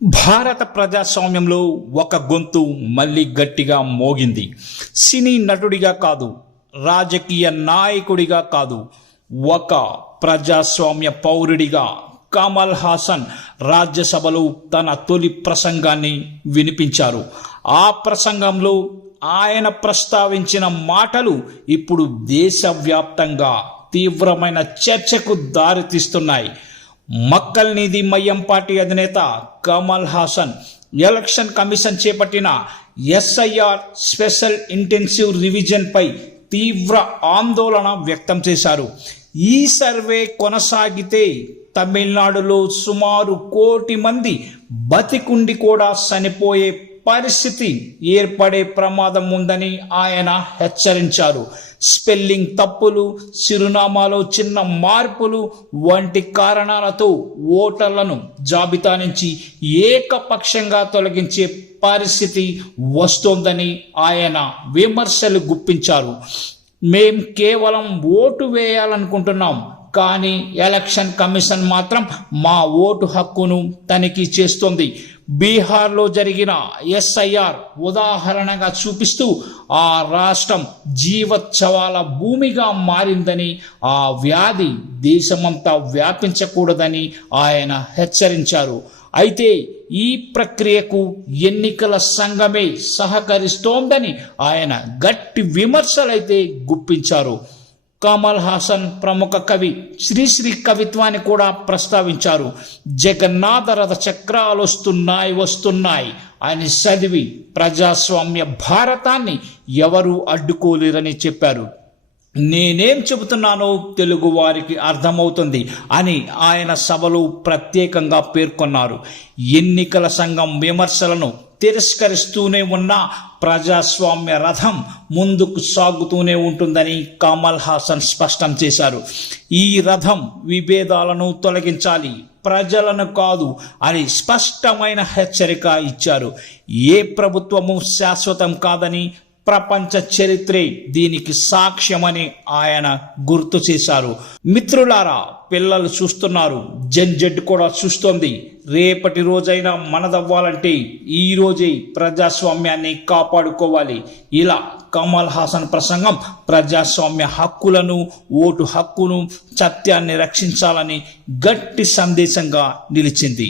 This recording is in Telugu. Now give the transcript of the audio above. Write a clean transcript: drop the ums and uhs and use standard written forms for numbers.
భారత ప్రజాస్వామ్యంలో ఒక గొంతు మళ్ళీ గట్టిగా మోగింది. సినీ నటుడిగా కాదు, రాజకీయ నాయకుడిగా కాదు, ఒక ప్రజాస్వామ్య పౌరుడిగా కమల్ హాసన్ రాజ్యసభలో తన తొలి ప్రసంగాన్ని వినిపించారు. ఆ ప్రసంగంలో ఆయన ప్రస్తావించిన మాటలు ఇప్పుడు దేశవ్యాప్తంగా తీవ్రమైన చర్చకు దారితీస్తున్నాయి. మక్కల్ నీతి మయ్యం పార్టీ అధినేత కమల్ హాసన్ ఎలక్షన్ కమిషన్ చేపట్టిన ఎస్ఐఆర్ స్పెషల్ ఇంటెన్సివ్ రివిజన్ పై తీవ్ర ఆందోళన వ్యక్తం చేశారు. ఈ సర్వే కొనసాగితే తమిళనాడులో సుమారు 1 కోటి మంది బతికుండి కూడా చనిపోయే పరిస్థితి ఏర్పడే ప్రమాదం ఉందని ఆయన హెచ్చరించారు. స్పెల్లింగ్ తప్పులు, చిరునామాలో చిన్న మార్పులు వంటి కారణాలతో ఓటర్లను జాబితా నుంచి ఏకపక్షంగా తొలగించే పరిస్థితి వస్తోందని ఆయన విమర్శలు గుప్పించారు. మేం కేవలం ఓటు వేయాలనుకుంటున్నాం, కానీ ఎలక్షన్ కమిషన్ మాత్రం మా ఓటు హక్కును తనిఖీ చేస్తోంది. బీహార్లో జరిగిన ఎస్ఐఆర్ ఉదాహరణగా చూపిస్తూ ఆ రాష్ట్రం జీవోత్సవాల భూమిగా మారిందని, ఆ వ్యాధి దేశమంతా వ్యాపించకూడదని ఆయన హెచ్చరించారు. అయితే ఈ ప్రక్రియకు ఎన్నికల సంఘమే సహకరిస్తోందని ఆయన గట్టి విమర్శలైతే గుప్పించారు. కమల్ హాసన్ ప్రముఖ కవి శ్రీశ్రీ కవిత్వాన్ని కూడా ప్రస్తావించారు. జగన్నాథ రథ చక్రాలు వస్తున్నాయి అని చదివి ప్రజాస్వామ్య భారతాన్ని ఎవరూ అడ్డుకోలేరని చెప్పారు. నేనేం చెబుతున్నానో తెలుగు వారికి అర్థమవుతుంది అని ఆయన సభలో ప్రత్యేకంగా పేర్కొన్నారు. ఎన్నికల సంఘం విమర్శలను తిరస్కరిస్తూనే ఉన్న ప్రజాస్వామ్య రథం ముందుకు సాగుతూనే ఉంటుందని కమల్ హాసన్ స్పష్టం చేశారు. ఈ రథం విభేదాలను తొలగించాలి, ప్రజలను కాదు అని స్పష్టమైన హెచ్చరిక ఇచ్చారు. ఏ ప్రభుత్వము శాశ్వతం కాదని, ప్రపంచ చరిత్రే దీనికి సాక్ష్యమని ఆయన గుర్తు చేశారు. మిత్రులారా, పిల్లలు చూస్తున్నారు, జెడ్ కూడా చూస్తోంది. రేపటి రోజైనా మనదవ్వాలంటే ఈ రోజే ప్రజాస్వామ్యాన్ని కాపాడుకోవాలి. ఇలా కమల్ హాసన్ ప్రసంగం ప్రజాస్వామ్య హక్కులను, ఓటు హక్కును, సత్యాన్ని రక్షించాలని గట్టి సందేశంగా నిలిచింది.